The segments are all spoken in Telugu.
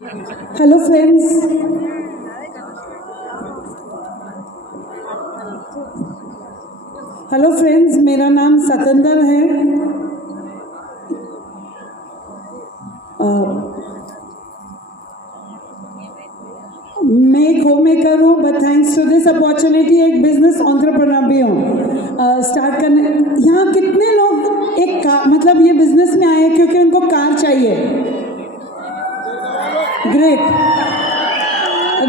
हेलो फ्रेंड्स, मेरा नाम सतेंद्र है। मैं एक होम मेकर हूँ, but thanks to this opportunity एक बिजनेस एंटरप्रेन्योर भी हूँ। स्टार्ट करने यहाँ कितने लोग एक कार मतलब ये बिजनेस में आए क्योंकि उनको कार चाहिए। ग्रेट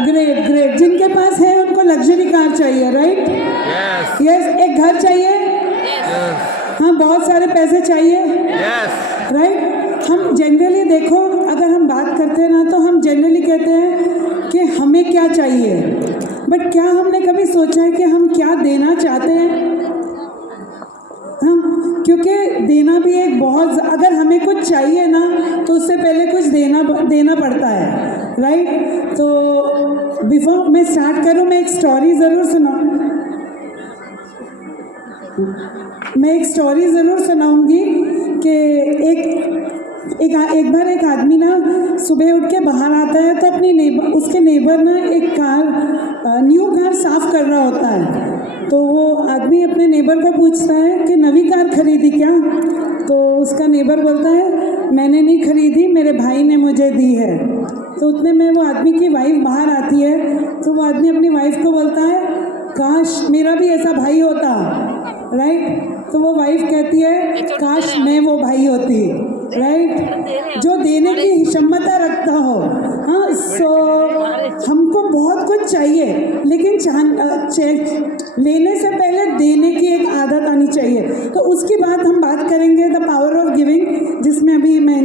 ग्रेट ग्रेट, जिनके पास है उनको लग्जरी कार चाहिए, राइट? यस। एक घर चाहिए। हाँ, बहुत सारे पैसे चाहिए, राइट? हम जनरली देखो, अगर हम बात करते हैं ना तो हम जनरली कहते हैं कि हमें क्या चाहिए, बट क्या हमने कभी सोचा है कि हम क्या देना चाहते हैं? हाँ, क्योंकि देना भी एक बहुत, अगर हमें कुछ चाहिए ना तो उससे पहले कुछ देना पड़ता है, राइट? तो बिफोर मैं स्टार्ट करूँ, मैं एक स्टोरी ज़रूर सुनाऊंगी कि एक बार एक आदमी ना सुबह उठ के बाहर आता है तो अपनी उसके नेबर ना एक न्यू कार साफ कर रहा होता है। तो वो आदमी अपने नेबर को पूछता है कि नवी कार खरीदी क्या? तो उसका नेबर बोलता है मैंने नहीं खरीदी, मेरे भाई ने मुझे दी है। तो उतने में वो आदमी की वाइफ बाहर आती है, तो वो आदमी अपनी वाइफ को बोलता है काश मेरा भी ऐसा भाई होता, राइट? तो वो वाइफ कहती है काश मैं वो भाई होती, राइट, जो देने की क्षमता रखता हो। हाँ, सो हमको बहुत कुछ चाहिए, लेकिन लेने से पहले देने की एक आदत आनी चाहिए। तो उसकी हम बात करेंगे, द पावर ऑफ गिविंग, जिसमें अभी मैं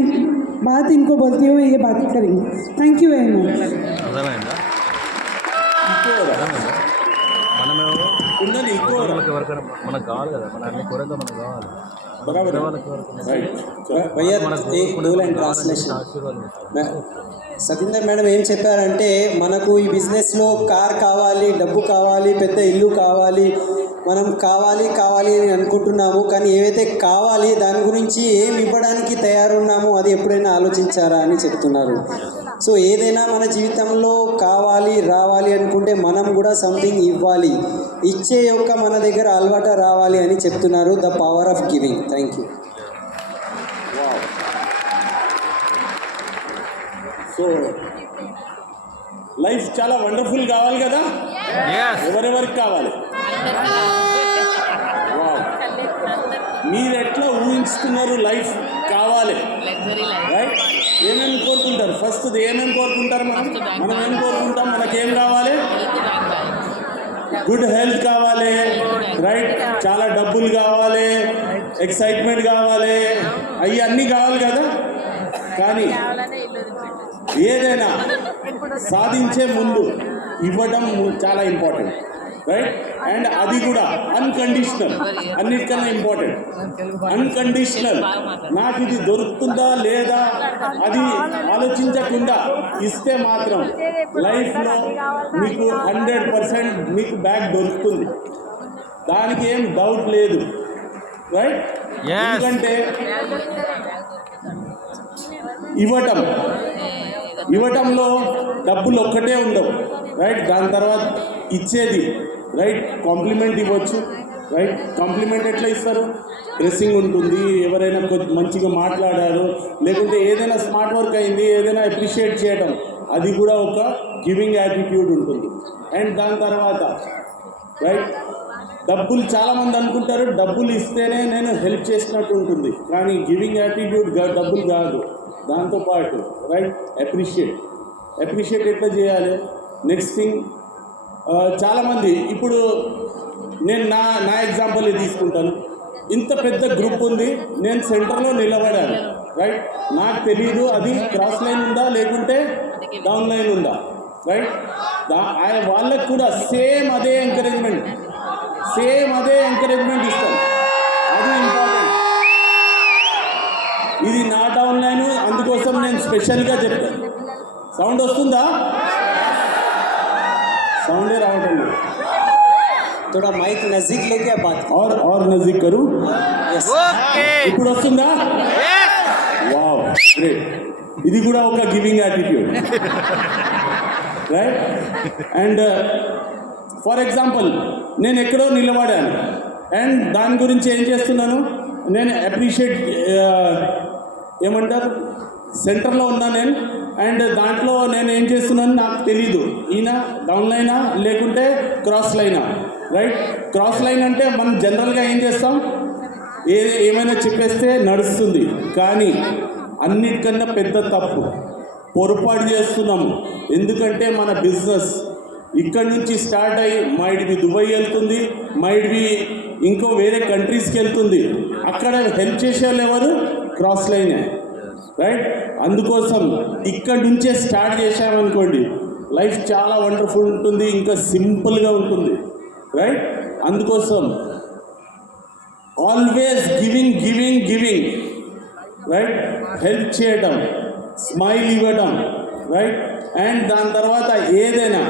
बात इनको बोलती हूँ, ये बात करेंगे। Thank you very much. మనకు కావాలి కదా, మన అన్ని కూరగా మనకు కావాలి. సతీందర్ మేడం ఏం చెప్పారంటే, మనకు ఈ బిజినెస్లో కార్ కావాలి, డబ్బు కావాలి, పెద్ద ఇల్లు కావాలి, మనం కావాలి అని అనుకుంటున్నాము, కానీ ఏవైతే కావాలి దాని గురించి ఏమి ఇవ్వడానికి తయారున్నామో అది ఎప్పుడైనా ఆలోచించారా అని చెప్తున్నారు. సో ఏదైనా మన జీవితంలో కావాలి రావాలి అనుకుంటే మనం కూడా సంథింగ్ ఇవ్వాలి, ఇచ్చే యొక్క మన దగ్గర అలవాటు రావాలి అని చెప్తున్నారు. The power of giving. Thank you. So life చాలా వండర్ఫుల్ కావాలి కదా, ఎవరెవరికి కావాలి? మీరు ఎట్లా ఊహించుకున్నారు లైఫ్ కావాలి, రైట్? ఏమేమి కోరుకుంటారు? ఫస్ట్ ఏమేమి కోరుకుంటారు? మనం ఏం కోరుకుంటాం? మనకేం కావాలి? గుడ్ హెల్త్ కావాలి, రైట్? చాలా డబ్బులు కావాలి, ఎక్సైట్మెంట్ కావాలి, అవి అన్నీ కావాలి కదా. కానీ ఏదైనా సాధించే ముందు ఇవ్వడం చాలా ఇంపార్టెంట్, రైట్? అండ్ అది కూడా అన్కండిషనల్, అన్నిటికన్నా ఇంపార్టెంట్. అన్కండిషనల్, నాకు ఇది దొరుకుతుందా లేదా అది ఆలోచించకుండా ఇస్తే మాత్రం లైఫ్లో మీకు 100% మీకు బ్యాక్ దొరుకుతుంది, దానికి ఏం డౌట్ లేదు, రైట్? ఎందుకంటే ఇవ్వటంలో డబ్బులు ఒక్కటే ఉండవు, రైట్? దాని తర్వాత ఇచ్చేది, రైట్? కాంప్లిమెంట్ ఇవ్వచ్చు, రైట్? కాంప్లిమెంట్ ఎట్లా ఇస్తారు? డ్రెస్సింగ్ ఉంటుంది, ఎవరైనా మంచిగా మాట్లాడారు, లేకుంటే ఏదైనా స్మార్ట్ వర్క్ అయింది, ఏదైనా అప్రిషియేట్ చేయడం, అది కూడా ఒక గివింగ్ యాటిట్యూడ్ ఉంటుంది. అండ్ దాని తర్వాత, రైట్, డబ్బులు చాలామంది అనుకుంటారు డబ్బులు ఇస్తేనే నేను హెల్ప్ చేసినట్టు ఉంటుంది, కానీ గివింగ్ యాటిట్యూడ్ డబ్బులు కాదు, దాంతోపాటు, రైట్, అప్రిషియేట్ ఎట్లా చేయాలి? నెక్స్ట్ థింగ్, చాలామంది ఇప్పుడు నేను నా ఎగ్జాంపుల్ తీసుకుంటాను. ఇంత పెద్ద గ్రూప్ ఉంది, నేను సెంటర్లో నిలబడాను, రైట్? నాకు తెలియదు అది క్రాస్ లైన్ ఉందా లేకుంటే డౌన్ లైన్ ఉందా, రైట్? వాళ్ళకు కూడా సేమ్ అదే ఎంకరేజ్మెంట్ ఇస్తాను, అది ఇంపార్టెంట్. ఇది నా డౌన్ లైన్, అందుకోసం నేను స్పెషల్గా చెప్తాను. సౌండ్ వస్తుందా? సౌండే రావటం లేదు. थोड़ा माइक नजदीक लेके बात और नजदीक करूं? यस. ఇప్పుడు వస్తుందా? Wow, great. ఇది కూడా ఒక giving attitude, right? And for example నేను ఎక్కడో నిలబడాను అండ్ దాని గురించి ఏం చేస్తున్నాను, నేను అప్రిషియేట్ ఏమంటారు సెంటర్లో ఉన్నా నేను, అండ్ దాంట్లో నేను ఏం చేస్తున్నాను నాకు తెలీదు, ఈయన డౌన్ లైనా లేకుంటే క్రాస్ లైనా, రైట్? క్రాస్ లైన్ అంటే మనం జనరల్గా ఏం చేస్తాం, ఏమైనా చెప్పేస్తే నడుస్తుంది, కానీ అన్నిటికన్నా పెద్ద తప్పు పొరపాటు చేస్తున్నాము. ఎందుకంటే మన బిజినెస్ ఇక్కడ నుంచి స్టార్ట్ అయ్యి మైట్ బి దుబాయ్ వెళ్తుంది, మైట్ బి ఇంకో వేరే కంట్రీస్కి వెళ్తుంది, అక్కడ హెల్ప్ చేసే వాళ్ళు ఎవరు? క్రాస్ లైనే, రైట్? అందుకోసం ఇక్కడ నుంచే స్టార్ట్ చేసామనుకోండి లైఫ్ చాలా వండర్ఫుల్ ఉంటుంది, ఇంకా సింపుల్గా ఉంటుంది, రైట్? అందుకోసం always giving giving giving, right? Help చేయడం, స్మైల్ ఇవ్వడం, రైట్? అండ్ దాని తర్వాత ఏదైనా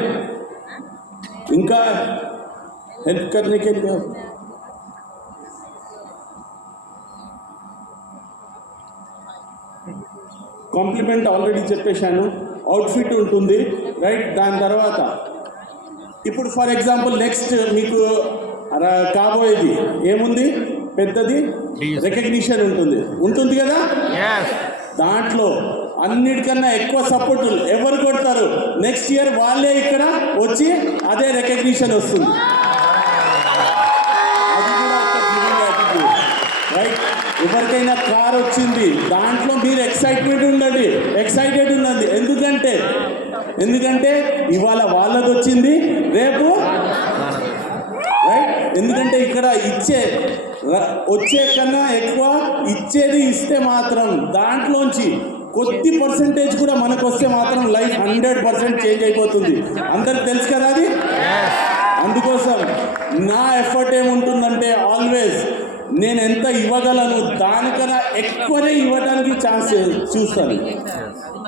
ఇంకా హెల్ప్ కర్నీకే కాంప్లిమెంట్ ఆల్రెడీ చెప్పేశాను, అవుట్ఫిట్ ఉంటుంది, రైట్? దాని తర్వాత ఇప్పుడు ఫర్ ఎగ్జాంపుల్ నెక్స్ట్ మీకు కాబోయేది ఏముంది, పెద్దది రికగ్నిషన్ ఉంటుంది కదా. దాంట్లో అన్నిటికన్నా ఎక్కువ సపోర్ట్ ఎవరు కొడతారు, నెక్స్ట్ ఇయర్ వాళ్ళే ఇక్కడ వచ్చి అదే రికగ్నిషన్ వస్తుంది. అది కూడా ఒక గివింగ్ యాటిట్యూడ్, రైట్? ఎవరికైనా కార్ వచ్చింది దాంట్లో మీరు ఎక్సైటెడ్ ఉండండి. ఎందుకంటే ఇవాళ వాళ్ళది వచ్చింది, రేపు రైట్? ఎందుకంటే ఇక్కడ వచ్చే కన్నా ఎక్కువ ఇచ్చేది ఇస్తే మాత్రం దాంట్లోంచి కొద్ది పర్సెంటేజ్ కూడా మనకు వస్తే మాత్రం లైఫ్ 100% చేంజ్ అయిపోతుంది. అందరికి తెలుసు కదా అది. అందుకోసం నా ఎఫర్ట్ ఏముంటుందంటే ఆల్వేస్ నేను ఎంత ఇవ్వగలను దానికన్నా ఎక్కువనే ఇవ్వడానికి ఛాన్స్ చూస్తాను,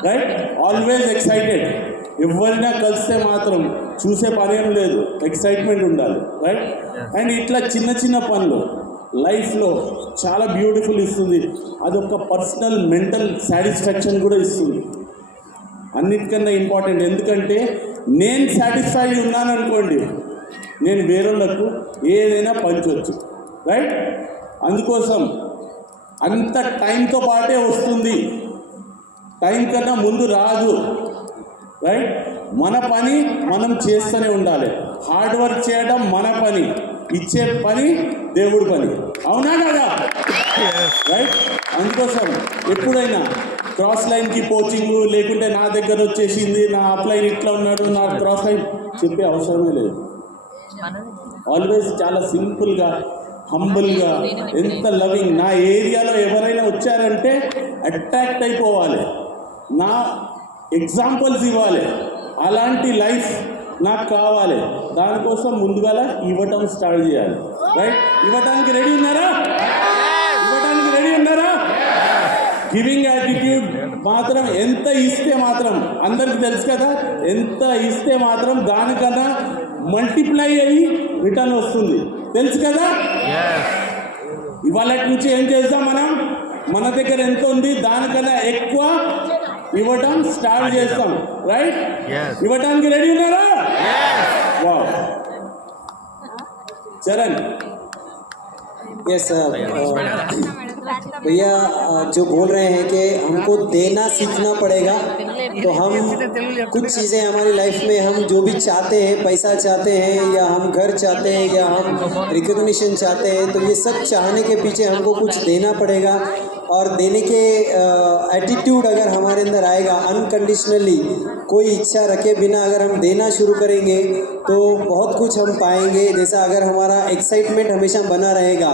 రైట్? Always excited. ఎవరైనా కలిస్తే మాత్రం చూసే పని ఏం లేదు, ఎక్సైట్మెంట్ ఉండాలి, రైట్? అండ్ ఇట్లా చిన్న చిన్న పనులు లైఫ్లో చాలా బ్యూటిఫుల్ ఇస్తుంది. అదొక పర్సనల్ మెంటల్ సాటిస్ఫాక్షన్ కూడా ఇస్తుంది. అన్నిటికన్నా ఇంపార్టెంట్, ఎందుకంటే నేను సాటిస్ఫైడ్ ఉన్నాను అనుకోండి, నేను వేరేళ్ళకు ఏదైనా పంచవచ్చు, రైట్? అందుకోసం అంత టైంతో పాటే వస్తుంది, టైం కన్నా ముందు రాదు, రైట్? మన పని మనం చేస్తూనే ఉండాలి. హార్డ్ వర్క్ చేయడం మన పని, ఇచ్చే పని దేవుడి పని, అవునా కదా, రైట్? అందుకోసం ఎప్పుడైనా క్రాస్ లైన్కి కోచింగ్ లేకుంటే నా దగ్గర వచ్చేసింది, నా అప్లైన్ ఇట్లా ఉన్నాడు, నా క్రాస్ లైన్ చెప్పే అవసరమే లేదు. ఆల్వేస్ చాలా సింపుల్గా, హంబుల్గా, ఎంత లవింగ్. నా ఏరియాలో ఎవరైనా వచ్చారంటే అట్రాక్ట్ అయిపోవాలి, నా ఎగ్జాంపుల్స్ ఇవ్వాలి, అలాంటి లైఫ్ నాకు కావాలి. దానికోసం ముందుగా ఇవ్వటం స్టార్ట్ చేయాలి, రైట్? ఇవ్వటానికి రెడీ ఉన్నారా? గివింగ్ యాటిట్యూడ్ మాత్రం ఎంత ఇస్తే మాత్రం అందరికి తెలుసు కదా, ఎంత ఇస్తే మాత్రం దానికన్నా మల్టిప్లై అయ్యి రిటర్న్ వస్తుంది, తెలుసు కదా. ఇవాళ నుంచి ఏం చేద్దాం, మనం మన దగ్గర ఎంత ఉంది దానికన్నా ఎక్కువ ఇవ్వటం స్టార్ట్ చేస్తాం, రైట్? ఇవ్వటానికి రెడీ ఉన్నారా? వావ్, చరణ్. यस भैया जो बोल रहे हैं कि हमको देना सीखना पड़ेगा, तो हम कुछ चीज़ें हमारी लाइफ में हम जो भी चाहते हैं, पैसा चाहते हैं या हम घर चाहते हैं या हम रिकॉग्निशन चाहते हैं, तो ये सब चाहने के पीछे हमको कुछ देना पड़ेगा. और देने के एटीट्यूड अगर हमारे अंदर आएगा, अनकंडीशनली कोई इच्छा रखे बिना अगर हम देना शुरू करेंगे तो बहुत कुछ हम पाएंगे. जैसा अगर हमारा एक्साइटमेंट हमेशा बना रहेगा,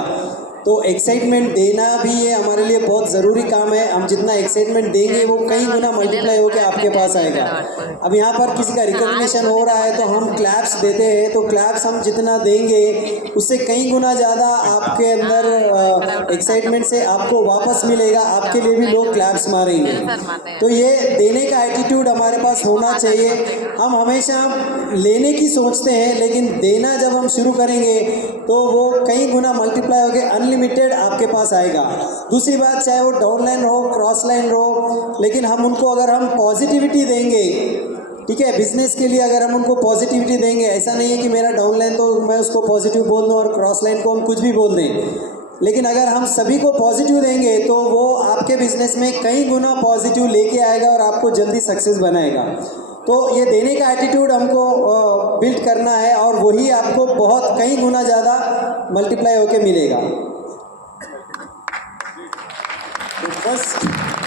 तो एक्साइटमेंट देना भी ये हमारे लिए बहुत ज़रूरी काम है. हम जितना एक्साइटमेंट देंगे वो कई गुना मल्टीप्लाई होकर आपके पास आएगा. अब यहाँ पर किसी का रिकॉग्निशन हो रहा है तो हम क्लैप्स देते हैं, तो क्लैप्स हम जितना देंगे उससे कई गुना ज़्यादा आपके अंदर एक्साइटमेंट से आपको वापस मिलेगा, आपके लिए भी लोग क्लैप्स मारेंगे. तो ये देने का एटीट्यूड हमारे पास होना चाहिए. हम हमेशा लेने की सोचते हैं, लेकिन देना जब हम शुरू करेंगे तो वो कई गुना मल्टीप्लाई होकर अनलिमिटेड आपके पास आएगा। दूसरी बात, चाहे वो डाउन लाइन हो, क्रॉस लाइन हो, लेकिन हम उनको अगर हम पॉजिटिविटी देंगे, ठीक है, बिजनेस के लिए अगर हम उनको पॉजिटिविटी देंगे, ऐसा नहीं है कि मेरा डाउन लाइन तो मैं उसको पॉजिटिव बोल दूँ और क्रॉस लाइन को हम कुछ भी बोल दें, लेकिन अगर हम सभी को पॉजिटिव देंगे तो वो आपके बिजनेस में कई गुना पॉजिटिव लेके आएगा और आपको जल्दी सक्सेस बनाएगा। तो ये देने का एटीट्यूड हमको बिल्ड करना है और वही आपको बहुत कई गुना ज़्यादा मल्टीप्लाई होके मिलेगा।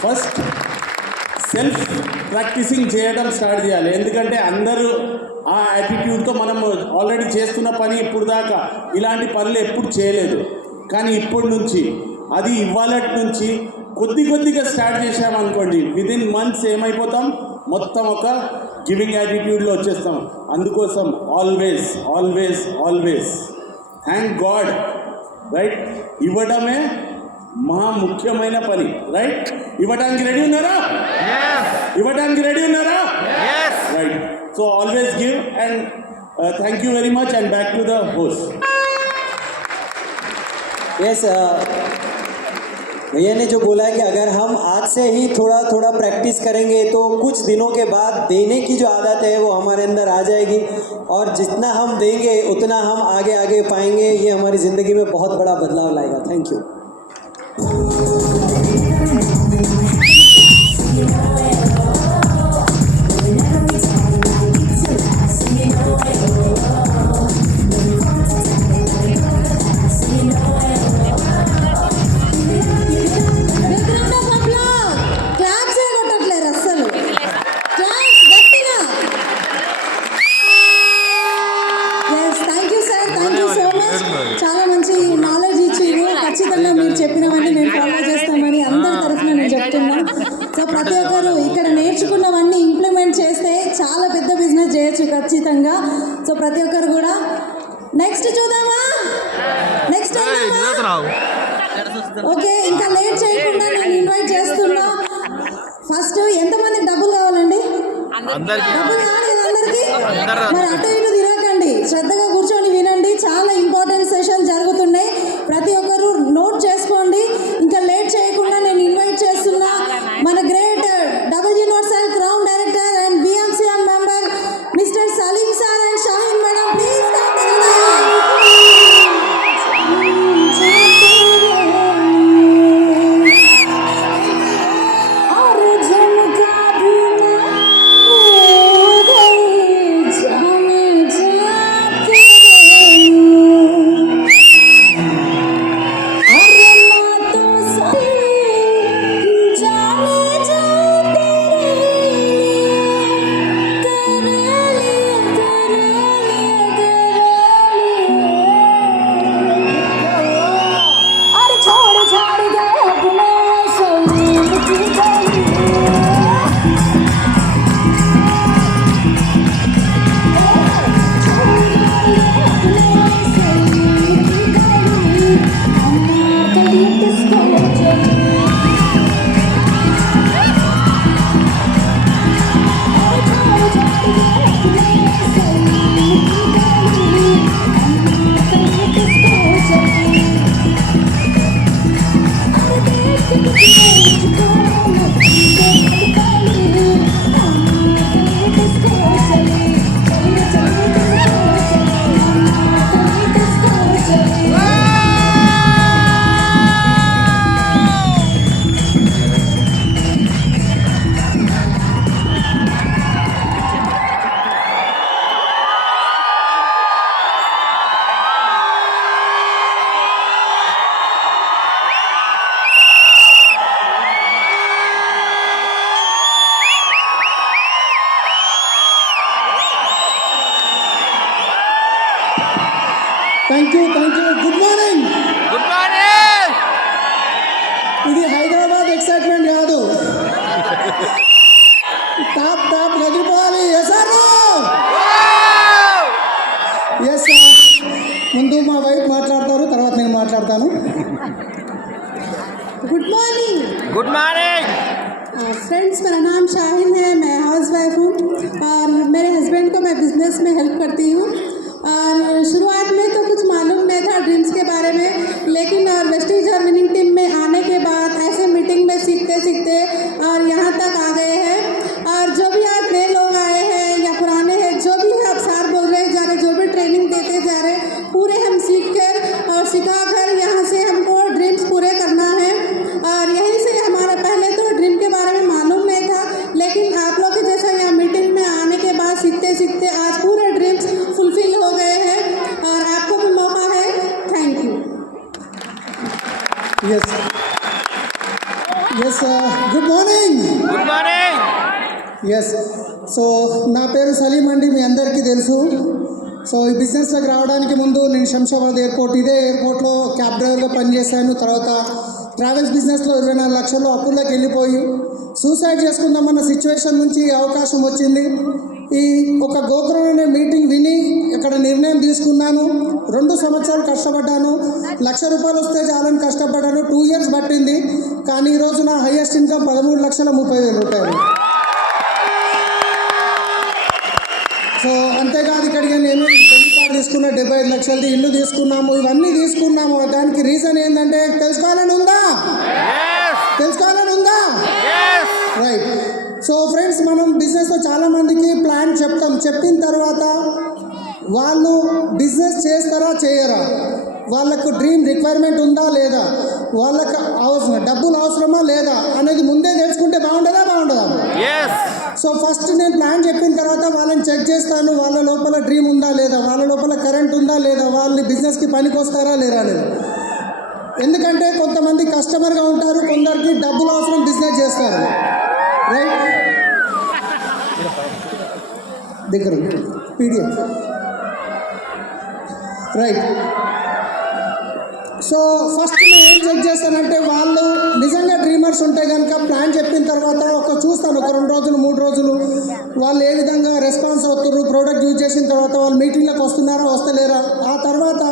ఫస్ట్ సెల్ఫ్ ప్రాక్టీసింగ్ చేయడం స్టార్ట్ చేయాలి. ఎందుకంటే అందరూ ఆ యాటిట్యూడ్తో మనం ఆల్రెడీ చేస్తున్న పని ఇప్పుడు దాకా ఇలాంటి పనులు ఎప్పుడు చేయలేదు, కానీ ఇప్పటి నుంచి అది ఇవాళటి నుంచి కొద్దిగా స్టార్ట్ చేసామనుకోండి, విదిన్ మంత్స్ ఏమైపోతాం, మొత్తం ఒక గివింగ్ యాటిట్యూడ్లో వచ్చేస్తాం. అందుకోసం always always always thank God, right? ఇవ్వడమే మహా ముఖ్యమైన పని, రైట్? ఇవ్వడానికి రెడీ ఉన్నారా? ఇవ్వడానికి రెడీ ఉన్నారా? Right. So always give and thank you very much and back to the host. Yes, भैया ने जो बोला है कि अगर हम आज से ही थोड़ा थोड़ा प्रैक्टिस करेंगे तो कुछ दिनों के बाद देने की जो आदत है वो हमारे अंदर आ जाएगी और जितना हम देंगे उतना हम आगे आगे पाएंगे। ये हमारी ज़िंदगी में बहुत बड़ा बदलाव लाएगा। Thank you. చాలా మంచి నాలెడ్జ్ ఇచ్చిండ్రు. ఖచ్చితంగా మీరు చెప్పినవన్నీ మేము ఫాలో చేస్తామని అందరి తరఫున నేను చెప్తున్నా. సో ప్రతి ఒక్కరు ఇక్కడ నేర్చుకున్నవన్నీ ఇంప్లిమెంట్ చేస్తే చాలా పెద్ద బిజినెస్ చేయొచ్చు ఖచ్చితంగా. సో ప్రతి ఒక్కరు కూడా నెక్స్ట్ చూద్దామా? నెక్స్ట్ ఓకే, ఇంకా లేట్ చేయకుండా నేను ఇన్వైట్ చేస్తున్నా. ఫస్ట్ ఎంతమందికి డబ్బులు కావాలండి? డబ్బులు కావాలి కదా అందరికీ? మరి అటు ఇటు తిరగకండి, శ్రద్ధగా కూర్చొని వినండి. చాలా ఇంపార్టెంట్ సెషన్ జరుగుతున్నాయి, ప్రతి ఒక్కరు నోట్ చేసుకోండి. ఇంకా లేట్ చేయకుండా నేను ఇన్వైట్ చేస్తున్నా మన great W note cell crown director and BMCM member mister Saleem sir and Shahin madam, please thank you. Good morning. ఇది హైదరాబాద్ ఎక్సైట్మెంట్ కాదు, టాప్ కదిలిపోవాలి. ఎస్ ముందు మా వైఫ్ మాట్లాడతారు, తర్వాత నేను మాట్లాడతాను. गुड मॉर्निंग फ्रेंड्स, मेरा नाम शाहिन है, मैं हाउस वाइफ हूँ और मेरे हस्बैंड को मैं बिज़नेस में हेल्प करती हूँ। और शुरुआत में तो कुछ मालूम नहीं था ड्रीम्स के बारे में, लेकिन और సో నా పేరు సలీం అండి, మీ అందరికీ తెలుసు. సో ఈ బిజినెస్లోకి రావడానికి ముందు నేను శంషాబాద్ ఎయిర్పోర్ట్, ఇదే ఎయిర్పోర్ట్లో క్యాబ్ డ్రైవర్గా పనిచేశాను. తర్వాత ట్రావెల్స్ బిజినెస్లో 24 లక్షలు అప్పుల్లోకి వెళ్ళిపోయి సూసైడ్ చేసుకుందామన్న సిచ్యువేషన్ నుంచి ఈ అవకాశం వచ్చింది. ఈ ఒక గోకురం అనే మీటింగ్ విని ఇక్కడ నిర్ణయం తీసుకున్నాను. 2 సంవత్సరాలు కష్టపడ్డాను. ₹1,00,000 వస్తే చాలని కష్టపడ్డాను. 2 ఇయర్స్ పట్టింది. కానీ ఈరోజు నా హైయెస్ట్ ఇన్కమ్ ₹13,30,000. సో అంతేకాదు, ఇక్కడికి నేను పెళ్లి కార్డు తీసుకున్నా, 75 లక్షలది ఇల్లు తీసుకున్నాము, ఇవన్నీ తీసుకున్నాము. దానికి రీజన్ ఏంటంటే తెలుసుకోవాలని ఉందా? రైట్. సో ఫ్రెండ్స్, మనం బిజినెస్లో చాలామందికి ప్లాన్ చెప్తాం. చెప్పిన తర్వాత వాళ్ళు బిజినెస్ చేస్తారా చేయరా, వాళ్ళకు డ్రీమ్ రిక్వైర్మెంట్ ఉందా లేదా, వాళ్ళకు డబ్బులు అవసరమా లేదా అనేది ముందే తెలుసుకుంటే బాగుంటుందా? సో ఫస్ట్ నేను ప్లాన్ చెప్పిన తర్వాత వాళ్ళని చెక్ చేస్తాను. వాళ్ళ లోపల డ్రీమ్ ఉందా లేదా, వాళ్ళ లోపల కరెంట్ ఉందా లేదా, వాళ్ళ బిజినెస్కి పనికి వస్తారా లేదా అనేది. ఎందుకంటే కొంతమంది కస్టమర్గా ఉంటారు, కొందరికి డబ్బులు అవసరం బిజినెస్ చేస్తారు. రైట్. దగ్గర పీడిఎఫ్. రైట్. సో ఫస్ట్ నేను ఏం చెక్ చేస్తానంటే వాళ్ళు నిజంగా డ్రీమర్స్ ఉంటే కనుక ప్లాన్ చెప్పిన తర్వాత చూస్తాను ఒక 2 రోజులు 3 రోజులు వాళ్ళు ఏ విధంగా రెస్పాన్స్ అవుతున్నారు, ప్రోడక్ట్ యూజ్ చేసిన తర్వాత వాళ్ళు మీటింగ్లోకి వస్తున్నారా వస్తలేరా. ఆ తర్వాత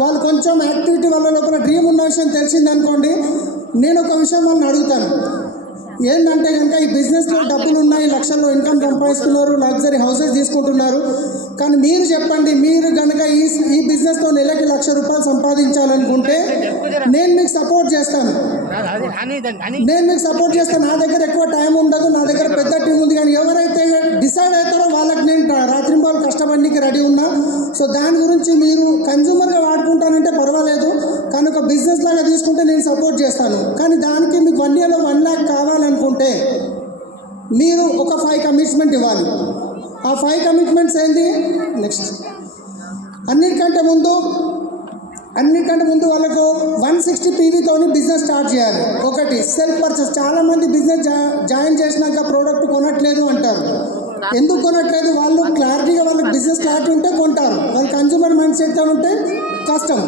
వాళ్ళు కొంచెం యాక్టివిటీ వాళ్ళ లోపల డ్రీమ్ ఉన్న విషయం తెలిసిందనుకోండి, నేను ఒక విషయం వాళ్ళని అడుగుతాను. ఏంటంటే కనుక ఈ బిజినెస్లో డబ్బులు ఉన్నాయి, లక్షల్లో ఇన్కమ్ సంపాదిస్తున్నారు, లగ్జరీ హౌసెస్ తీసుకుంటున్నారు. కానీ మీరు చెప్పండి, మీరు కనుక ఈ బిజినెస్తో నెలకి ₹1,00,000 సంపాదించాలనుకుంటే నేను మీకు సపోర్ట్ చేస్తాను. నా దగ్గర ఎక్కువ టైం ఉండదు, నా దగ్గర పెద్ద టీం ఉంది. కానీ ఎవరైతే డిసైడ్ అవుతారో వాళ్ళకి నేను రాత్రింబాలు కష్టపడడానికి రెడీ ఉన్నా. సో దాని గురించి మీరు కన్జ్యూమర్గా వాడుకుంటానంటే పర్వాలేదు, కానీ ఒక బిజినెస్ లాగా తీసుకుంటే నేను సపోర్ట్ చేస్తాను. కానీ దానికి మీకు 1 ఇయర్లో 1 lakh కావాలనుకుంటే మీరు ఒక 5 కమిట్మెంట్ ఇవ్వాలి. ఆ 5 కమిట్మెంట్స్ ఏంటి? నెక్స్ట్ అన్నిటికంటే ముందు వాళ్ళకు 160 PVతోని బిజినెస్ స్టార్ట్ చేయాలి. ఒకటి సెల్ఫ్ పర్చేస్. చాలామంది బిజినెస్ జాయిన్ చేసినాక ప్రోడక్ట్ కొనట్లేదు అంటారు. ఎందుకు కొనట్లేదు? వాళ్ళు క్లారిటీగా వాళ్ళకి బిజినెస్ క్లారిటీ ఉంటే కొంటారు. వాళ్ళు కన్జ్యూమర్ మైండ్ సెట్ ఉంటే కష్టం.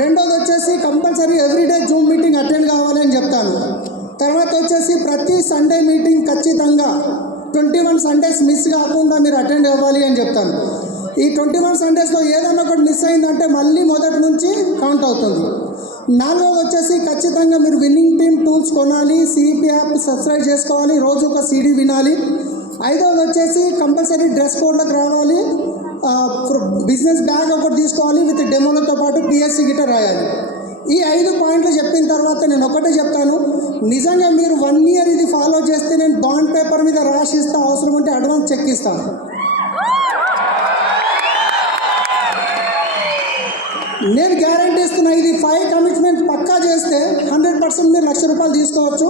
రెండోది వచ్చేసి compulsory everyday Zoom meeting attend కావాలి అని చెప్తాను. తర్వాత వచ్చేసి ప్రతి సండే మీటింగ్ ఖచ్చితంగా 21 సండేస్ మిస్ కాకుండా మీరు అటెండ్ అవ్వాలి అని చెప్తాను. ఈ 21 సండేస్లో ఏదైనా ఒకటి మిస్ అయిందంటే మళ్ళీ మొదటి నుంచి కౌంట్ అవుతుంది. 4వది వచ్చేసి ఖచ్చితంగా మీరు విన్నింగ్ టీమ్ టూల్స్ కొనాలి, CP యాప్ సబ్స్క్రైబ్ చేసుకోవాలి, రోజు ఒక CD వినాలి. 5వది వచ్చేసి కంపల్సరీ డ్రెస్ కోడ్లకు రావాలి, బిజినెస్ బ్యాగ్ ఒకటి తీసుకోవాలి, విత్ డెమోలతో పాటు PSC గిట్ట రాయాలి. ఈ 5 పాయింట్లు చెప్పిన తర్వాత నేను ఒకటే చెప్తాను, నిజంగా మీరు 1 ఇయర్ ఇది ఫాలో చేస్తే నేను బాండ్ పేపర్ మీద రాసిస్తా, అవసరం ఉంటే అడ్వాన్స్ చెక్ ఇస్తాను. నేను గ్యారంటీ ఇస్తున్నా. ఇది 5 కమిట్మెంట్ పక్కా చేస్తే 100% మీరు ₹1,00,000 తీసుకోవచ్చు.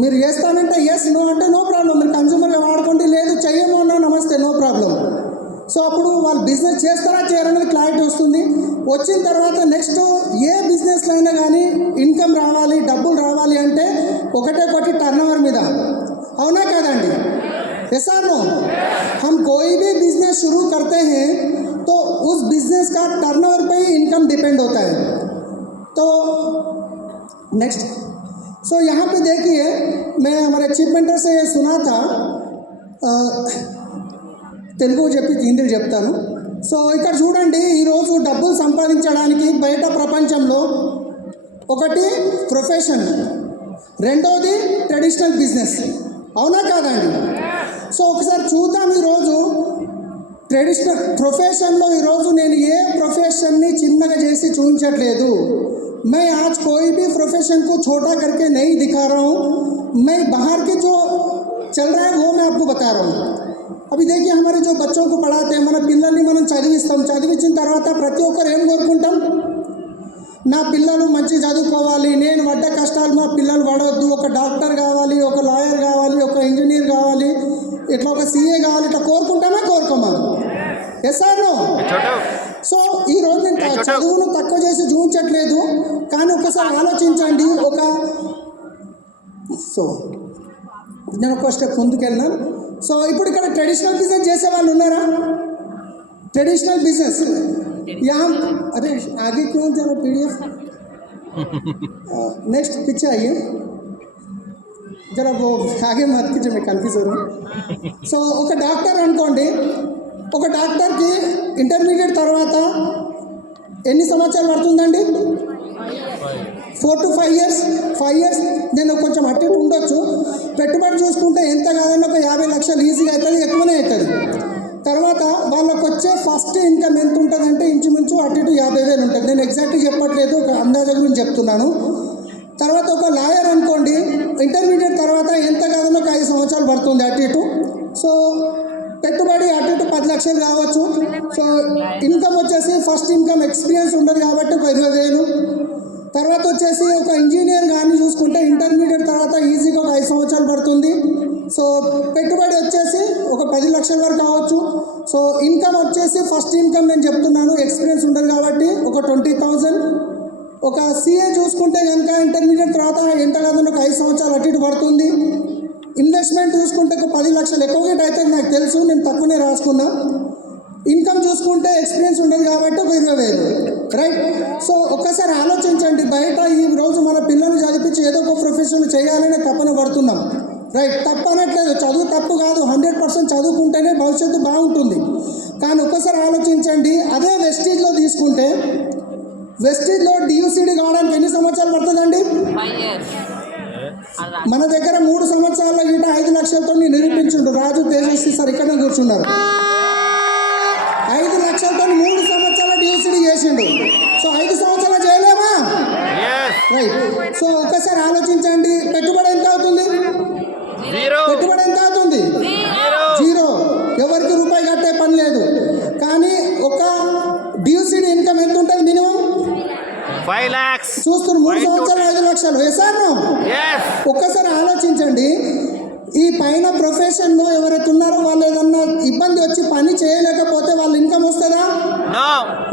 మీరు చేస్తానంటే ఎస్, నో అంటే నో ప్రాబ్లం, మీరు కన్జ్యూమర్గా వాడుకోండి. లేదు చెయ్యము అన్నా నమస్తే, నో ప్రాబ్లం. సో అప్పుడు వాళ్ళు బిజినెస్ చేస్తారా చేయరనేది క్లారిటీ వస్తుంది. వచ్చిన తర్వాత నెక్స్ట్ ఏ బిజినెస్లో అయినా కానీ ఇన్కమ్ రావాలి, డబ్బులు రావాలి అంటే ఒకటి టర్నోవర్ మీద. అవునా కదండి? Yes or no? हम कोई भी बिजनेस शुरू करते हैं तो उस बिजनेस का टर्नओवर पे ही इनकम डिपेंड होता है. तो नेक्स्ट, सो यहाँ पे देखिए, मैं हमारे चीफ मेंटर से ये सुना था, తెలుగు చెప్పి హిందీలో చెప్తాను. సో ఇక్కడ చూడండి, ఈరోజు డబ్బులు సంపాదించడానికి బయట ప్రపంచంలో ఒకటి ప్రొఫెషన్, రెండోది ట్రెడిషనల్ బిజినెస్. అవునా కాదండి? సో ఒకసారి చూద్దాం. ఈరోజు ట్రెడిషనల్ ప్రొఫెషన్లో ఈరోజు నేను ఏ ప్రొఫెషన్ని చిన్నగా చేసి చూపించట్లేదు. मैं आज कोई भी प्रोफेशन को छोटा करके नहीं दिखा रहा हूँ. मैं बाहर के जो चल रहा है वो मैं आपको बता रहा हूँ. अभी देखिए, हमारे जो बच्चों को पढ़ाते हैं, మన పిల్లల్ని మనం చదివిస్తాం. చదివించిన తర్వాత ప్రతి ఒక్కరు ఏం కోరుకుంటాం? నా పిల్లలు మంచి చదువుకోవాలి, నేను పడ్డ కష్టాలు మా పిల్లలు పడవద్దు, ఒక డాక్టర్ కావాలి, ఒక లాయర్ కావాలి, ఒక ఇంజనీర్ కావాలి, ఇట్లా ఒక CA కావాలి, ఇట్లా కోరుకుంటామా కోరుకోమా? Yes or no? సో ఈరోజు నేను చదువును తక్కువ చేసి చూపించట్లేదు, కానీ ఒకసారి ఆలోచించండి. సో నేను ఒక స్టెప్ ముందుకెళ్ళినాను. సో ఇప్పుడు ఇక్కడ ట్రెడిషనల్ బిజినెస్ చేసే వాళ్ళు ఉన్నారా? ट्रेडिशनल बिजनेस यहाँ, अरे आगे क्यों चलो PDF नेक्स्ट पीछे आइए जरा, वो आगे मत कीजिए, मैं कन्फ्यूज हो रहा हूँ. సో ఒక డాక్టర్ అనుకోండి, ఒక డాక్టర్కి ఇంటర్మీడియట్ తర్వాత ఎన్ని సంవత్సరాలు పడుతుందండి? 4 to 5 years. 5 years నేను కొంచెం అటు ఇటు ఉండొచ్చు. పెట్టుబడి చూసుకుంటే ఎంత కాదన్నా ఒక 50 లక్షలు ఈజీగా అవుతుంది, ఎక్కువనే అవుతుంది. తర్వాత వాళ్ళకు వచ్చే ఫస్ట్ ఇన్కమ్ ఎంత ఉంటుందంటే ఇంచుమించు అటు ఇటు 50,000 ఉంటుంది. నేను ఎగ్జాక్ట్గా చెప్పట్లేదు, ఒక అందాజ గురించి చెప్తున్నాను. తర్వాత ఒక లాయర్ అనుకోండి, ఇంటర్మీడియట్ తర్వాత ఎంత కాదన్నా ఒక 5 సంవత్సరాలు పడుతుంది అటు ఇటు. సో పెట్టుబడి అటు ఇటు 10 లక్షలు కావచ్చు. సో ఇన్కమ్ వచ్చేసి ఫస్ట్ ఇన్కమ్ ఎక్స్పీరియన్స్ ఉండదు కాబట్టి ఒక 20,000. తర్వాత వచ్చేసి ఒక ఇంజనీర్ కానీ చూసుకుంటే ఇంటర్మీడియట్ తర్వాత ఈజీగా ఒక 5 సంవత్సరాలు పడుతుంది. సో పెట్టుబడి వచ్చేసి ఒక 10 లక్షల వరకు కావచ్చు. సో ఇన్కమ్ వచ్చేసి ఫస్ట్ ఇన్కమ్ నేను చెప్తున్నాను, ఎక్స్పీరియన్స్ ఉండదు కాబట్టి ఒక 20,000. ఒక CA చూసుకుంటే కనుక ఇంటర్మీడియట్ తర్వాత ఎంత కాదని ఒక 5 సంవత్సరాలు అటు ఇటు పడుతుంది. ఇన్వెస్ట్మెంట్ చూసుకుంటే ఒక 10 లక్షలు ఎక్కువగా అవుతుంది నాకు తెలుసు, నేను తక్కువనే రాసుకున్నా. ఇన్కమ్ చూసుకుంటే ఎక్స్పీరియన్స్ ఉండదు కాబట్టి ఒక 20,000, రైట్? సో ఒక్కసారి ఆలోచించండి, బయట ఈ రోజు మన పిల్లల్ని చదివించి ఏదో ఒక ప్రొఫెషన్ చేయాలనే తపన పడుతున్నాం, రైట్? తప్పు అనట్లేదు, చదువు తప్పు కాదు, 100% చదువుకుంటేనే భవిష్యత్తు బాగుంటుంది. కానీ ఒక్కసారి ఆలోచించండి, అదే వెస్టీజ్లో తీసుకుంటే వెస్టీజ్లో DUCD కావడానికి ఎన్ని సంవత్సరాలు పడుతుందండి? మన దగ్గర 3 సంవత్సరాల గిట 5 లక్షలతో నిరూపించుండు రాజు తేజస్వి సార్, ఇక్కడ కూర్చున్నారు. 5 లక్షలతో 3 సంవత్సరాల DUCD చేసిండు. సో 5 సంవత్సరాలు చేయలేమా? రైట్. సో ఒక్కసారి ఆలోచించండి, పెట్టుబడి ఎంత అవుతుంది? పెట్టుబడి ఎంత అవుతుంది? 0. ఎవరికి రూపాయి కట్టే పని లేదు. కానీ ఒక DUCD ఇన్కమ్ ఎంత ఉంటుంది మినిమం? 5 lakhs. చూస్తున్నారు 3 సంవత్సరాలు 5 లక్షలు. సార్ ఒక్కసారి ఆలోచించండి, ఈ పైన ప్రొఫెషన్లో ఎవరైతే ఉన్నారో వాళ్ళు ఏదన్నా ఇబ్బంది వచ్చి పని చేయలేకపోతే వాళ్ళ ఇన్కమ్ వస్తుందా?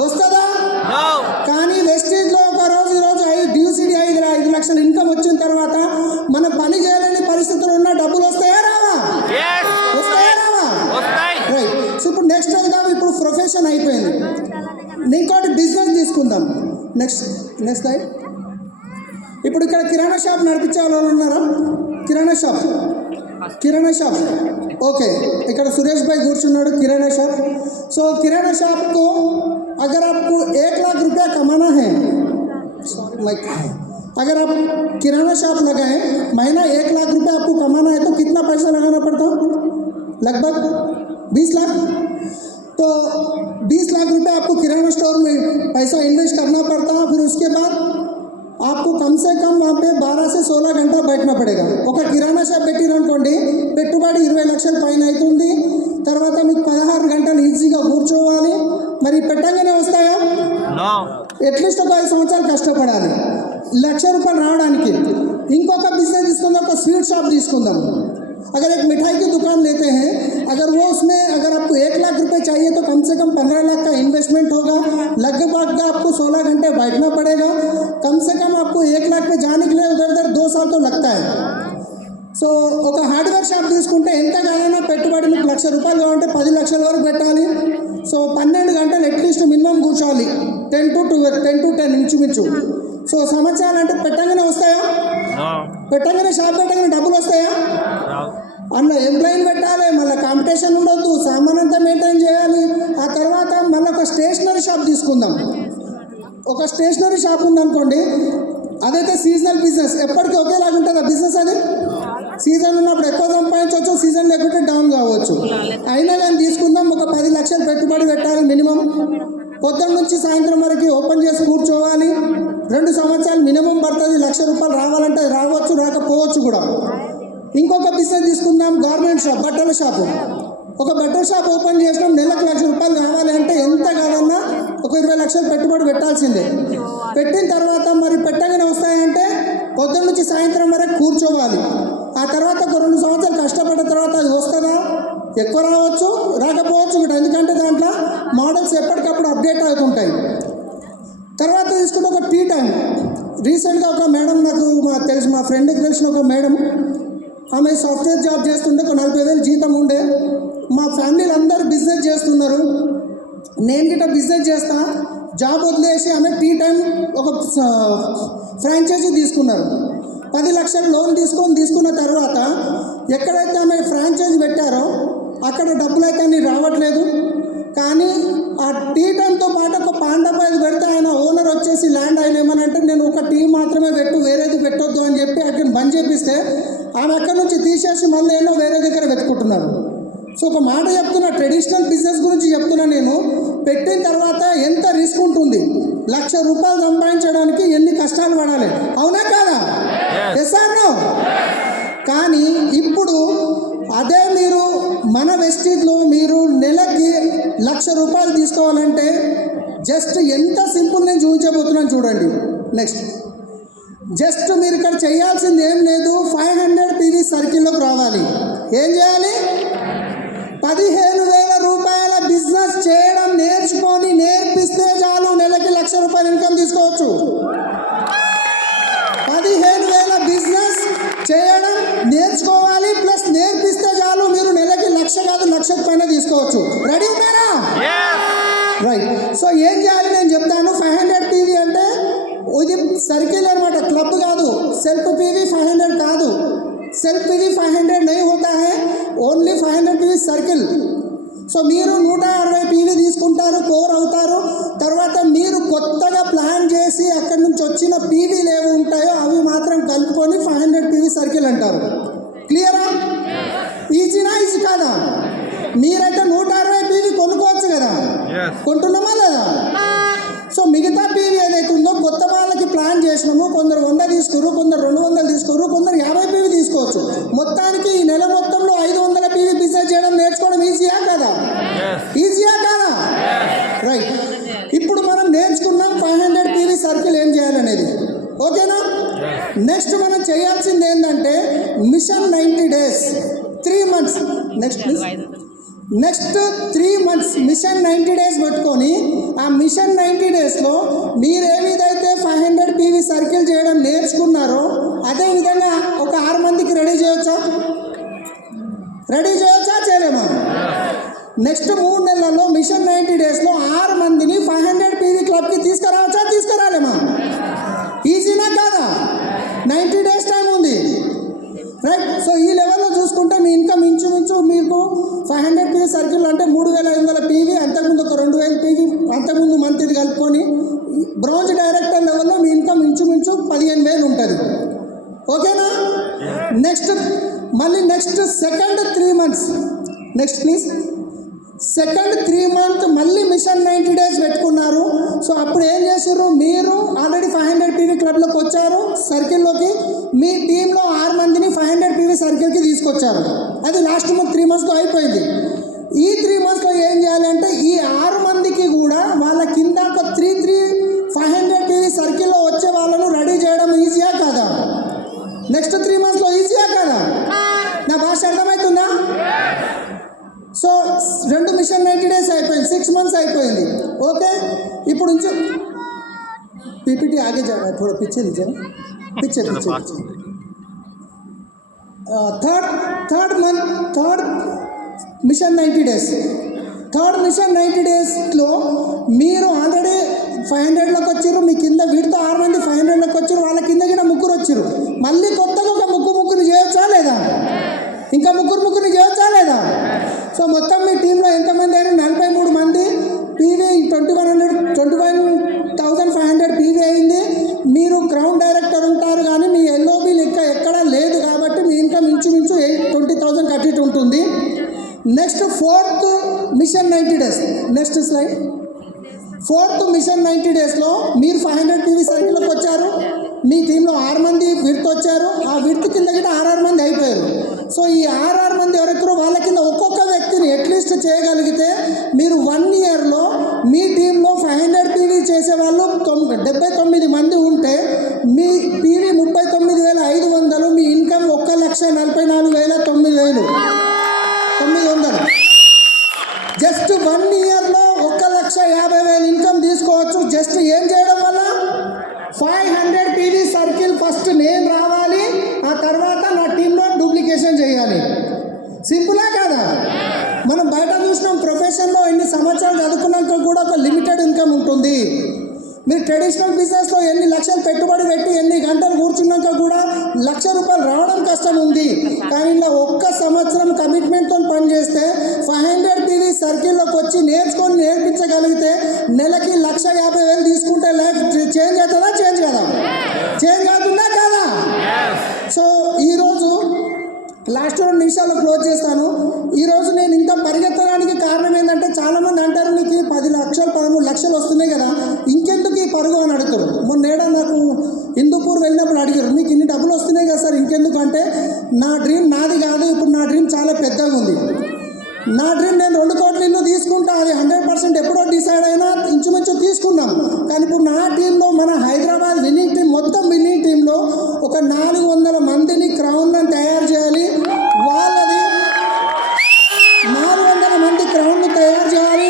వస్తుందా? కానీ వెస్టేజ్లో ఒక రోజు ఈరోజు DUCD 5 లక్షల ఇన్కమ్ వచ్చిన తర్వాత మన పని చేయలేని పరిస్థితులు ఉన్న డబ్బులు వస్తాయా రావా? వస్తాయా రావా? రైట్. సో ఇప్పుడు నెక్స్ట్ వెళ్దాం. ఇప్పుడు ప్రొఫెషన్ అయిపోయింది, ఇంకోటి బిజినెస్ తీసుకుందాం. Next slide. ఇప్పుడు ఇక్కడ కిరాణా షాప్ నడిపించే వాళ్ళు ఉన్నారా? కిరాణా షాప్ ఓకే, ఇక్కడ సురేష్ భాయ్ కూర్చున్నాడు, కిరాణా షాప్. సో కిరాణా షాప్కు अगर आपको 1 लाख रुपया कमाना है, अगर आप किराना शॉप लगाएं, महीना 1 लाख रुपया आपको कमाना है तो कितना पैसा लगाना पड़ता? लगभग 20 लाख. तो 20 लाख रुपया आपको किराना स्टोर में पैसा इन्वेस्ट करना पड़ता. फिर उसके बाद आपको कम से कम वहाँ पे 12 से 16 घंटा बैठना पड़ेगा. ఒక కిరాణా షాప్ పెట్టిరనుకోండి, పెట్టుబడి 20 లక్షల పైన అవుతుంది. తర్వాత మీకు 16 గంటలు ఈజీగా కూర్చోవాలి. మరి పెట్టంగానే వస్తాయా? అట్లీస్ట్ ఒక 5 సంవత్సరాలు కష్టపడాలి 1 లక్ష రూపాయలు రావడానికి. ఇంకొక బిజినెస్ తీసుకుందాం, ఒక స్వీట్ షాప్ తీసుకుందాం. अगर एक मिठाई की दुकान लेते हैं, अगर वो उसमें अगर आपको 1 लाख रुपए चाहिए तो कम से कम 15 लाख का इन्वेस्टमेंट होगा. लगभग आपको 16 घंटे बैठना पड़ेगा. कम से कम आपको 1 लाख में जाने के लिए उधर 2 साल तो लगता है. సో ఒక హార్డ్వేర్ షాప్ తీసుకుంటే ఎంత కాదన్నా పెట్టుబడి మీకు 1 లక్ష రూపాయలు కావాలంటే 10 లక్షల వరకు పెట్టాలి. సో 12 గంటలు అట్లీస్ట్ మినిమం కూర్చోవాలి, 10 to 10 ఇంచుమించు. సో సంవత్సరాలు అంటే పెట్టంగానే వస్తాయా? పెట్టంగానే షాప్ పెట్టగానే డబ్బులు వస్తాయా? అందులో ఎంప్లాయీని పెట్టాలి, మళ్ళీ కాంపిటీషన్ ఉండొద్దు, సామాన్ అంతా మెయింటైన్ చేయాలి. ఆ తర్వాత మళ్ళీ ఒక స్టేషనరీ షాప్ తీసుకుందాం. ఒక స్టేషనరీ షాప్ ఉందనుకోండి, అదైతే సీజనల్ బిజినెస్, ఎప్పటికీ ఒకేలాగా ఉంటుంది ఆ బిజినెస్. అది సీజన్ ఉన్నప్పుడు ఎక్కువ సంపాదించవచ్చు, సీజన్ లేకుంటే డౌన్ కావచ్చు. అయినా కానీ తీసుకుందాం, ఒక 10 లక్షలు పెట్టుబడి పెట్టాలి మినిమం. పొద్దున్న నుంచి సాయంత్రం వరకు ఓపెన్ చేసి కూర్చోవాలి. 2 సంవత్సరాలు మినిమం పడుతుంది. 1 లక్ష రూపాయలు రావాలంటే రావచ్చు, రాకపోవచ్చు కూడా. ఇంకొక బిజినెస్ తీసుకుందాం, గార్మెంట్ షాప్, బట్టల షాపు. ఒక బట్టల షాప్ ఓపెన్ చేసినాం, నెలకు 1 లక్ష రూపాయలు కావాలి అంటే ఎంత కాదన్నా ఒక 20 లక్షలు పెట్టుబడి పెట్టాల్సిందే. పెట్టిన తర్వాత మరి పెట్టగానే వస్తాయంటే పొద్దున్న నుంచి సాయంత్రం వరకు కూర్చోవాలి. ఆ తర్వాత ఒక 2 సంవత్సరాలు కష్టపడ్డ తర్వాత అది వస్తుందా? ఎక్కువ రావచ్చు, రాకపోవచ్చు కూడా, ఎందుకంటే దాంట్లో మోడల్స్ ఎప్పటికప్పుడు అప్డేట్ అవుతుంటాయి. తర్వాత తీసుకుంటే ఒక టీ టైం. రీసెంట్గా ఒక మేడం నాకు మా ఫ్రెండ్కి తెలిసిన ఒక మేడం, ఆమె సాఫ్ట్వేర్ జాబ్ చేస్తుండే, ఒక 40,000 జీతం ఉండే. మా ఫ్యామిలీలు అందరూ బిజినెస్ చేస్తున్నారు, నేను గిట్ట బిజినెస్ చేస్తా. జాబ్ వదిలేసి ఆమె టీ టైం ఒక ఫ్రాంచైజీ తీసుకున్నారు. 10 లక్షలు లోన్ తీసుకున్న తర్వాత ఎక్కడైతే ఆమె ఫ్రాంచైజీ పెట్టారో అక్కడ డబ్బులు అయితే అన్ని రావట్లేదు. కానీ ఆ టీ టైంతో పాటు ఒక పాండపాయలు పెడితే ఆయన ఓనర్ వచ్చేసి ల్యాండ్ ఆయన ఏమనంటే నేను ఒక టీ మాత్రమే పెట్టు, వేరేది పెట్టొద్దు అని చెప్పి అక్కడ బంద్ చేపిస్తే ఆమె అక్కడి నుంచి తీసేసి మళ్ళీ ఏమో వేరే దగ్గర పెట్టుకుంటున్నారు. సో ఒక మాట చెప్తున్నా, ట్రెడిషనల్ బిజినెస్ గురించి చెప్తున్నా నేను. పెట్టిన తర్వాత ఎంత రిస్క్ ఉంటుంది, ₹1,00,000 సంపాదించడానికి ఎన్ని కష్టాలు పడాలి, అవునా కాదా? Yes or no? కానీ ఇప్పుడు అదే మీరు మన వెస్టీజ్లో మీరు నెలకి ₹1,00,000 తీసుకోవాలంటే జస్ట్ ఎంత సింపుల్ నేను చూపించబోతున్నాను చూడండి. నెక్స్ట్ జస్ట్ మీరు ఇక్కడ చేయాల్సింది ఏం లేదు, 500 PV సర్కిల్లోకి రావాలి. ఏం చేయాలి? ₹15,000 బిజినెస్ చేయడం నేర్పిస్తే చాలు, నెలకి ₹1,00,000 ఇన్కమ్ తీసుకోవచ్చు. 15,000 బిజినెస్ చేయడం నేర్చుకోవాలి, ప్లస్ నేర్పిస్తే చాలు, మీరు నెలకి 1,00,000 కాదు 1,00,000 పైన తీసుకోవచ్చు. రెడీ ఉన్నారా? రైట్. సో ఏం చేయాలి నేను చెప్తాను. 500 PV అంటే ఇది సర్కిల్ అనమాట, క్లబ్ కాదు. సెల్ఫ్ PV 500 కాదు, సెల్ఫ్ PV 500 नहीं होता है, ఓన్లీ 500 PV సర్కిల్. సో మీరు 160 PV తీసుకుంటారు, కోర్ అవుతారు. తర్వాత మీరు కొత్తగా ప్లాన్ చేసి అక్కడి నుంచి వచ్చిన PVలు ఏవి ఉంటాయో అవి మాత్రం కలుపుకొని 500 PV సర్కిల్ అంటారు. క్లియరా? ఈజీనా? ఈజీ కాదా? మీరైతే 160 PV కొనుక్కోవచ్చు కదా, కొంటున్నామా లేదా? సో మిగతా PV ఏదైతే ఉందో కొత్త వాళ్ళకి ప్లాన్ చేసినాము, కొందరు 100 తీసుకోరు, కొందరు 200 తీసుకోరు, కొందరు 50 PV తీసుకోవచ్చు. మొత్తానికి ఈ నెల మొత్తంలో 500 PV బిజినెస్ చేయడం నేర్చుకోవడం ఈజీయా కదా? ఈజీయా కాదా? రైట్. ఇప్పుడు మనం నేర్చుకున్నాం 500 PV సర్కిల్ ఏం చేయాలనేది, ఓకేనా? నెక్స్ట్ మనం చేయాల్సింది ఏంటంటే mission 90 days 3 months. Next 3 months mission 90 days పెట్టుకొని ఆ మిషన్ 90 daysలో మీరు ఏ విధైతే 500 PV సర్కిల్ చేయడం నేర్చుకున్నారో అదే విధంగా ఒక 6 మందికి రెడీ చేయొచ్చా? చేయలేమా? నెక్స్ట్ 3 నెలల్లో మిషన్ 90 daysలో 6 మందిని 500 PV క్లబ్కి తీసుకురాలేమా? ఈజీనా కాదా? 90 days టైం ఉంది, రైట్. సో ఈ లెవెల్లో చూసుకుంటే మీ ఇన్కమ్ ఇంచుమించు మీకు 500 PV సర్కిల్ అంటే 3,500 PV, అంతకుముందు ఒక 2,000 PV, అంతకుముందు మంత్ ఇది కలుపుకొని బ్రాంజ్ డైరెక్టర్ లెవెల్లో మీ ఇన్కమ్ ఇంచుమించు 15,000 ఉంటుంది. ఓకేనా? Next second 3 months. Next please. Second 3 month మళ్ళీ మిషన్ 90 days పెట్టుకున్నారు. సో అప్పుడు ఏం చేశారు, మీరు ఆల్రెడీ 500 PV క్లబ్లోకి వచ్చారు, సర్కిల్లోకి మీ టీంలో 6 మందిని 500 PV సర్కిల్కి తీసుకొచ్చారు. అది లాస్ట్ 3 monthsలో అయిపోయింది. ఈ 3 monthsలో ఏం చేయాలంటే ఈ 6 మందికి కూడా వాళ్ళ కింద ఒక 500 PV సర్కిల్లో వచ్చే వాళ్ళను రెడీ చేయడం ఈజీయా కాదా? నెక్స్ట్ 3 monthsలో ఈజీయా కాదా? నా భాష అర్థమవుతుందా? సో 2 మిషన్ 90 days అయిపోయింది, 6 months అయిపోయింది. ఓకే, ఇప్పుడు నుంచి पीपीटी आगे जा रहा है, थोड़ा पीछे लीजिए, पीछे third mission 90 days. Third mission 90 daysలో మీరు ఆల్రెడీ 500లోకి వచ్చారు, మీ కింద వీటితో 6 మంది 500లోకి వచ్చారు, వాళ్ళ కింద కింద 3 వచ్చారు. మళ్ళీ కొత్తగా ఒక ముగ్గురిని చేయొచ్చా లేదా? ఇంకా ముగ్గురిని చేయొచ్చా లేదా? సో మొత్తం మీ టీంలో ఎంతమంది అయినా 43 మంది. PV 21,500 PV అయింది. మీరు క్రౌన్ డైరెక్టర్ ఉంటారు కానీ మీ LOB లెక్క ఎక్కడా లేదు కాబట్టి మీ ఇన్కమ్ ఇంచుమించు 20,000 కట్టి ఉంటుంది. Next 4th mission 90 days. Next slide. 4th mission 90 daysలో మీరు 500 PV సర్కిల్లోకి వచ్చారు, మీ టీంలో 6 మంది విడత వచ్చారు, ఆ విడత కింద గిట్ట 6 మంది అయిపోయారు. సో ఈ 6 మంది ఎవరెక్కరో వాళ్ళ కింద ఒక్కొక్క వ్యక్తిని అట్లీస్ట్ చేయగలిగితే మీరు 1 yearలో మీ టీంలో 500 PV చేసేవాళ్ళు 79 మంది ఉంటే మీ PV 39,500, మీ ఇన్కమ్ 1,44,900. జస్ట్ 1 yearలో 1,50,000 ఇన్కమ్ తీసుకోవచ్చు. జస్ట్ ఏం చేయడం వల్ల 500 PV సర్కిల్ ఫస్ట్ నేను రావాలి, ఆ తర్వాత నా టీంలో డూప్లికేషన్ మనం ప్రొఫెషన్లో ఎన్ని సంవత్సరాలు చదువుకున్నాక కూడా ఒక లిమిటెడ్ ఇన్కమ్ ఉంటుంది. మీరు ట్రెడిషనల్ బిజినెస్లో ఎన్ని లక్షలు పెట్టుబడి పెట్టి ఎన్ని గంటలు కూర్చున్నాక కూడా ₹1,00,000 రావడం కష్టం ఉంది. కానీ ఇలా ఒక్క సంవత్సరం కమిట్మెంట్తో పనిచేస్తే 500 PV సర్కిల్లోకి వచ్చి నేర్పించగలిగితే నెలకి 1,50,000 తీసుకుంటే లైఫ్ చేంజ్ అవుతుందా? చేంజ్ కదా? చేంజ్ అవుతుందా కాదా? సో ఈరోజు లాస్ట్ 2 నిమిషాలు క్లోజ్ చేస్తాను. ఈరోజు నేను ఇంత పరిగెత్తడానికి కారణం ఏంటంటే చాలామంది అంటారు నీకు 10 లక్షలు 13 లక్షలు వస్తున్నాయి కదా ఇంకెందుకు ఈ పరుగు అని అడుగుతారు. మొన్నేడా నాకు హిందూపూర్ వెళ్ళినప్పుడు అడిగారు మీకు ఇన్ని డబ్బులు వస్తున్నాయి కదా సార్ ఇంకెందుకు అంటే నా డ్రీమ్ నాది కాదు, ఇప్పుడు నా డ్రీమ్ చాలా పెద్దగా ఉంది. నా డ్రీమ్ నేను 2 కోట్ల ఇల్లు తీసుకుంటా, అది 100% ఎప్పుడో డిసైడ్ అయినా ఇంచుమించు తీసుకున్నాం. కానీ ఇప్పుడు నా టీంలో మన హైదరాబాద్ విన్నింగ్ టీం మొత్తం విన్నింగ్ టీంలో ఒక 400 మందిని క్రౌన్లను తయారు చేయాలి. వాళ్ళది 400 మంది క్రౌన్లు తయారు చేయాలి.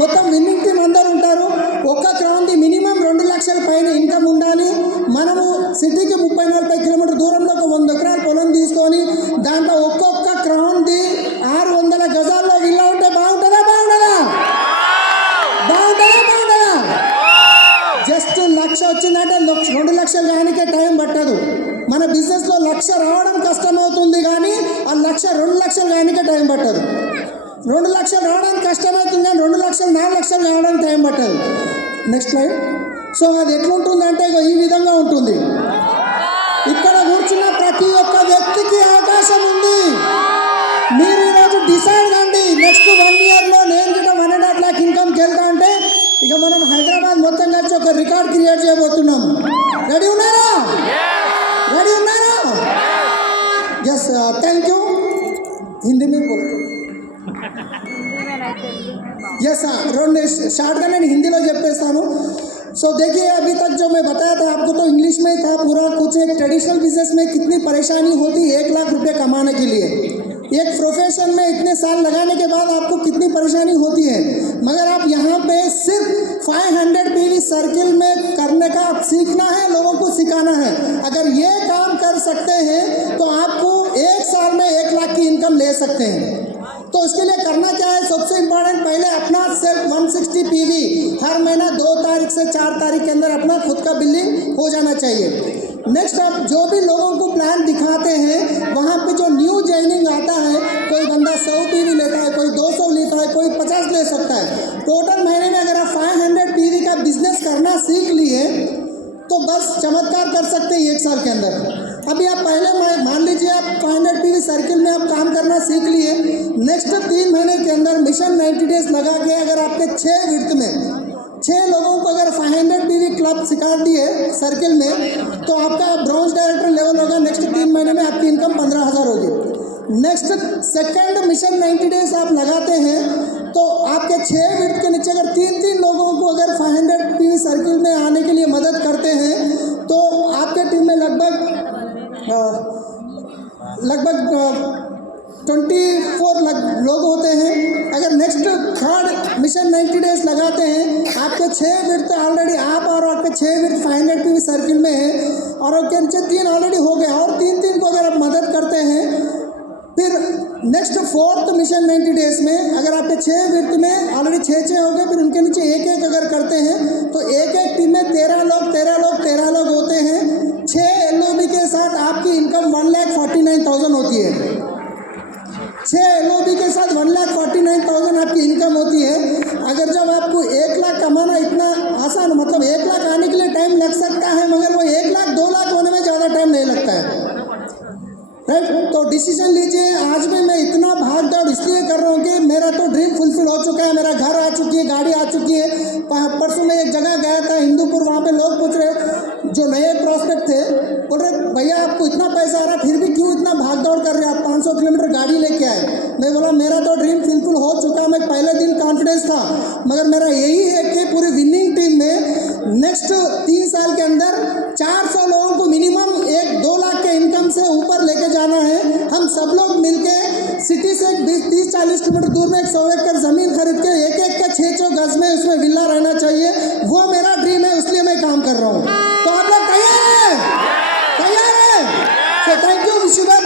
మొత్తం విన్నింగ్ టీం అందరూ ఉంటారు. ఒక్క క్రౌన్ది మినిమం 2 లక్షల పైన ఇన్కమ్ ఉండాలి. మనము సిటీకి 30-40 కిలోమీటర్ దూరంలో ఒక 100 ఎకరాల పొలం తీసుకొని దాంట్లో ఒక్కొక్క క్రౌన్ది 600 గజాల్లో విల్లా ఉంటే బాగుంటుందా? బాగుంటుందా? బాగుంటుందా? బాగుంటుందా? జస్ట్ 1,00,000 వచ్చిందంటే 2 లక్షలు కానికే టైం పట్టదు. మన బిజినెస్లో 1,00,000 రావడం కష్టమవుతుంది కానీ ఆ 1,00,000 2 లక్షలు కానికే టైం పట్టదు. 2 లక్షలు రావడానికి కష్టమవుతుంది కానీ 2 లక్షలు 4 లక్షలు రావడానికి టైం పట్టదు. Next slide. సో అది ఎట్లుంటుందంటే ఈ విధంగా ఉంటుంది. ఇక్కడ కూర్చున్న ప్రతి ఒక్క వ్యక్తికి అవకాశం ఉంది. మీరు ఈరోజు డిసైడ్ కండి నెక్స్ట్ 1 ఇయర్లో నేను కూడా 1.5 lakh ఇన్కమ్కి వెళ్తా అంటే ఇక మనం హైదరాబాద్ మొత్తం కలిసి ఒక రికార్డ్ క్రియేట్ చేయబోతున్నాం. రెడీ ఉన్నారా? రెడీ ఉన్నారా? Yes thank you. హిందీ में बोलो. यस हाँ 2 शार्टగా నేను హిందీలో చెప్పేస్తాను. सो देखिए अभी तक जो मैं बताया था आपको तो इंग्लिश में ही था पूरा. कुछ एक ट्रेडिशनल बिजनेस में कितनी परेशानी होती है 1 लाख रुपए कमाने के लिए. एक प्रोफेशन में इतने साल लगाने के बाद आपको कितनी परेशानी होती है. मगर आप यहाँ पे सिर्फ 500 PV सर्किल में करने का आप सीखना है, लोगों को सिखाना है. अगर ये काम कर सकते हैं तो आपको 1 साल में 1 लाख की इनकम ले सकते हैं. तो उसके लिए करना क्या है? सबसे इम्पोर्टेंट पहले अपना सेल्फ 160 PV हर महीना 2 तारीख से 4 तारीख के अंदर अपना खुद का बिल्डिंग हो जाना चाहिए. नेक्स्ट आप जो भी लोगों को प्लान दिखाते हैं वहाँ पे जो न्यू जॉइनिंग आता है कोई बंदा 100 PV लेता है, कोई 200 लेता है, कोई 50 ले सकता है. टोटल महीने में अगर आप 500 PV का बिजनेस करना सीख लिए तो बस चमत्कार कर सकते हैं 1 साल के अंदर. अभी आप पहले मान लीजिए आप 500 PV सर्किल में आप काम करना सीख लिए. नेक्स्ट 3 महीने के अंदर मिशन 90 डेज लगा के अगर आपके 6 विर्थ में 6 लोगों को अगर 500 PV क्लब सिखा दिए सर्किल में तो आपका ब्रॉन्ज डायरेक्टर लेवल होगा. नेक्स्ट 3 महीने में आपकी इनकम 15,000 होगी. नेक्स्ट सेकंड मिशन 90 डेज आप लगाते हैं तो आपके 6 विर्थ के नीचे अगर 3-3 लोगों को अगर 500 PV सर्किल में आने के लिए मदद करते हैं तो आपके टीम में लगभग 24 लोग होते हैं. अगर नेक्स्ट 3rd मिशन 90 डेज लगाते हैं आपके 6 विर्थ ऑलरेडी आप और आपके 6 विर्थ 500 PV सर्किल में है और आपके नीचे 3 ऑलरेडी हो गए और 3-3 को अगर आप मदद करते हैं फिर नेक्स्ट 4th मिशन 90 डेज में अगर आपके 6 विर्थ में ऑलरेडी 6 हो गए फिर उनके नीचे 1-1 अगर करते हैं तो एक टीम में 13 लोग होते हैं. 6 LOB के साथ आपकी इनकम 1,49,000 होती है. 6 LOB के साथ 1,49,000 आपकी इनकम होती है. अगर जब आपको 1 लाख कमाना इतना आसान मतलब 1 लाख आने के लिए टाइम लग सकता है मगर वो 1 लाख 2 लाख होने में ज़्यादा टाइम नहीं लगता है. राइट. तो डिसीजन लीजिए. आज में मैं इतना भाग दौड़ इसलिए कर रहा हूँ कि मेरा तो ड्रीम फुलफिल हो चुका है. मेरा घर आ चुकी है, गाड़ी आ चुकी है. परसों मैं एक जगह गया था हिंदूपुर, वहाँ पे लोग पूछ रहे जो नए प्रॉस्पेक्ट थे बोल रहे भैया आपको इतना पैसा आ रहा है फिर भी क्यों इतना भाग दौड़ कर रहे हैं, आप 500 किलोमीटर गाड़ी लेके आए. मैं बोला मेरा तो ड्रीम फुलफिल हो चुका. मैं पहले दिन कॉन्फिडेंस था मगर मेरा यही है कि पूरी विनिंग टीम में नेक्स्ट 3 साल के अंदर 400 लोगों को मिनिमम 1-2 लाख के इनकम से ऊपर लेके जाना है. हम सब लोग मिलके सिटी से 20-30-40 किलोमीटर दूर में 100 एकड़ ज़मीन खरीद के एक का 6 गज में उसमें विला रहना चाहिए. वो मेरा ड्रीम है, इसलिए मैं काम कर रहा हूँ. तो आप लोग तैयार हैं? तैयार हैं? So thank you, wish you back.